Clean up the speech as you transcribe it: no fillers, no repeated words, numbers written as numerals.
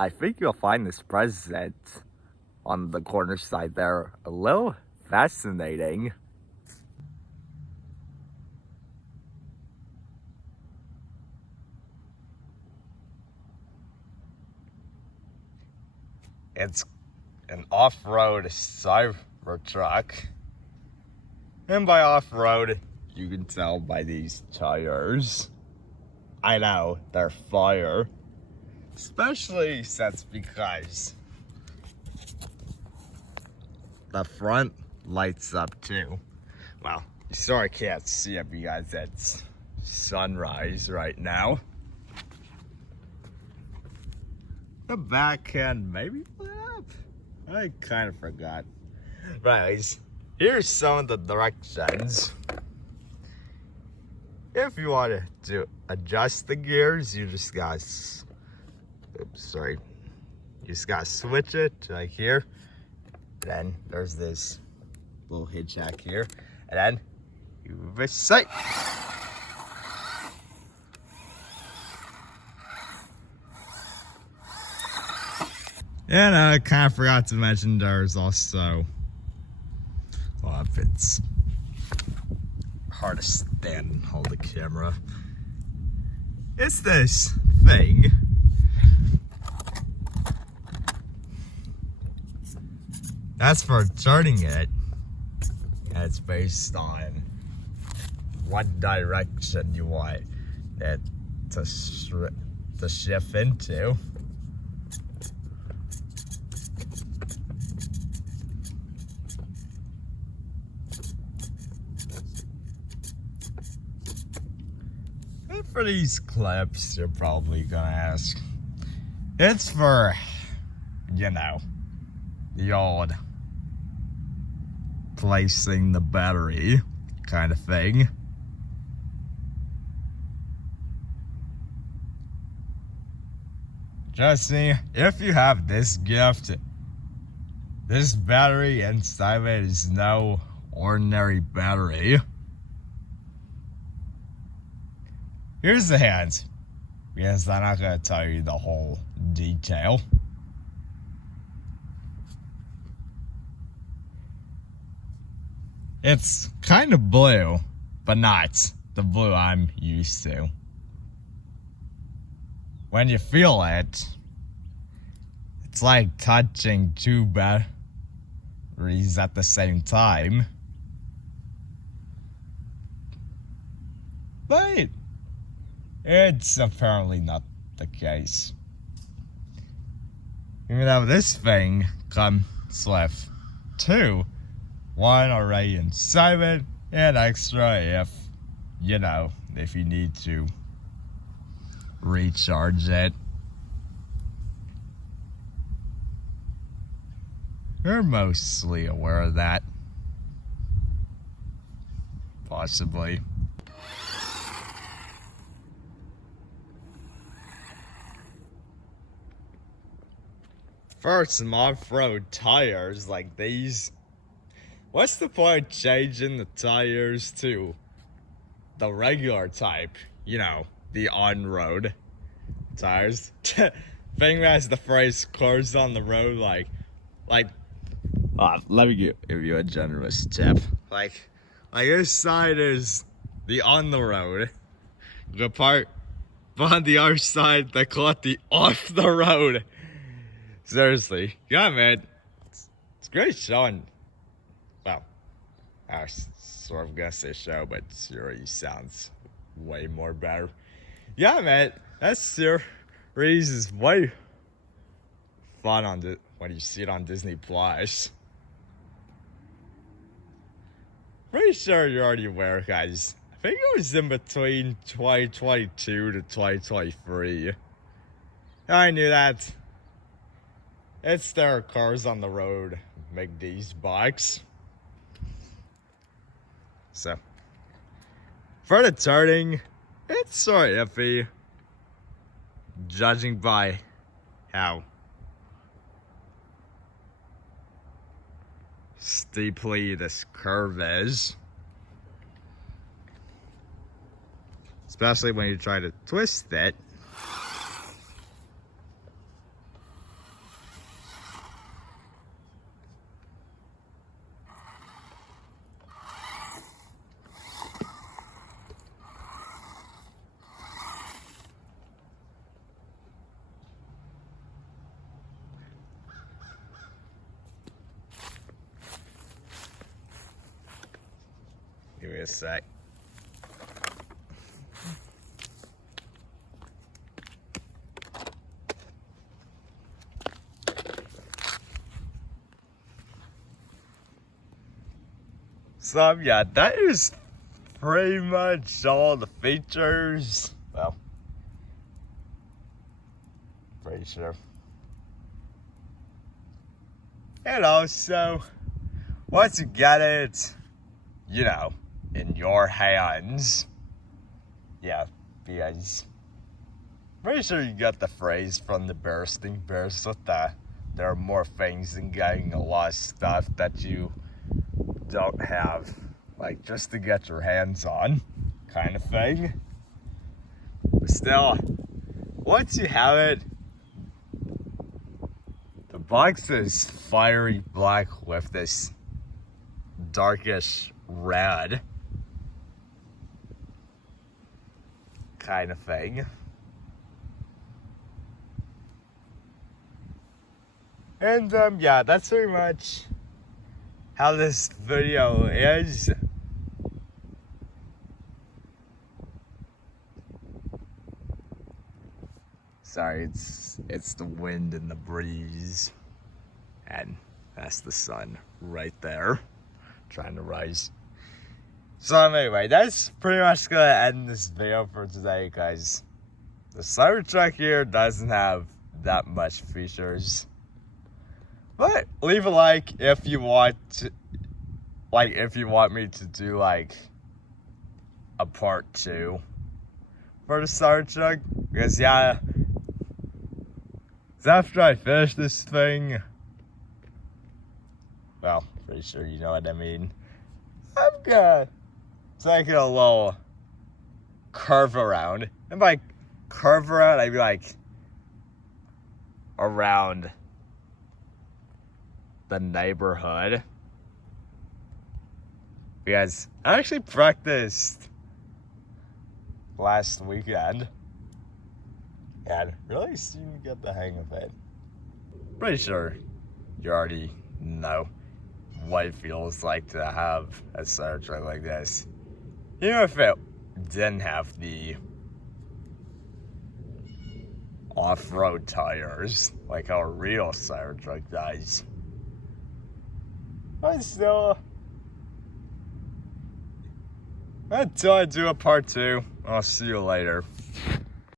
I think you'll find this present on the corner side there a little fascinating. It's an off-road Cybertruck. And by off-road, you can tell by these tires. I know, they're fire. Especially since because the front lights up too. Well, you sorta can't see it because it's sunrise right now. The back can maybe lit up. I kind of forgot. But anyways, here's some of the directions. If you want to adjust the gears, you just gotta, you just gotta switch it to like here. Then there's this little hitch jack here, and then you move it sight. And I kind of forgot to mention there's also, well, if it's hard to stand and hold the camera, it's this thing. That's for turning it, and it's based on what direction you want it to shift into. And for these clips, you're probably gonna ask, it's for, you know, the old placing the battery kind of thing. Just see, if you have this gift, this battery inside of it is no ordinary battery. Here's the hands, because I'm not gonna tell you the whole detail. It's kind of blue, but not the blue I'm used to. When you feel it, it's like touching two batteries at the same time. But it's apparently not the case. Even though this thing comes with two. One already inside it, and extra if, you know, if you need to recharge it. You're mostly aware of that. Possibly. For some off-road tires like these, what's the point of changing the tires to the regular type? You know, the on-road tires. Thing that's the phrase cars on the road, like, let me give you a generous tip. Like this side is the on the road, the part behind the other side they call it the off the road. Seriously, yeah, man, it's great showing. Well, I was sort of gonna say show, but series sounds way more better. Yeah, man, that series is way fun on when you see it on Disney Plus. Pretty sure you're already aware, guys. I think it was in between 2022 to 2023. I knew that. It's their cars on the road make these bikes. So, for the turning, it's sort of iffy, judging by how steeply this curve is. Especially when you try to twist it. Give me a sec. So yeah, that is pretty much all the features. Well, pretty sure. And also, once you get it, you know, in your hands, yeah, because pretty sure you got the phrase from the Bursting Bears that there are more things than getting a lot of stuff that you don't have, like just to get your hands on, kind of thing. But still, once you have it, the box is fiery black with this darkish red kind of thing. And yeah, that's pretty much how this video is. Sorry, it's the wind and the breeze, and that's the sun right there trying to rise. So anyway, that's pretty much gonna end this video for today, guys. The Cybertruck here doesn't have that much features, but leave a like if you want to, if you want me to do like a part 2 for the Cybertruck, because yeah, after I finish this thing, well, pretty sure you know what I mean, I'm gonna take a little curve around. And by curve around, I mean like around the neighborhood. Because I actually practiced last weekend and really seemed to get the hang of it. Pretty sure you already know what it feels like to have a Cybertruck like this. Even if it didn't have the off-road tires like our real Cybertruck does. But still, until I do a part 2, I'll see you later.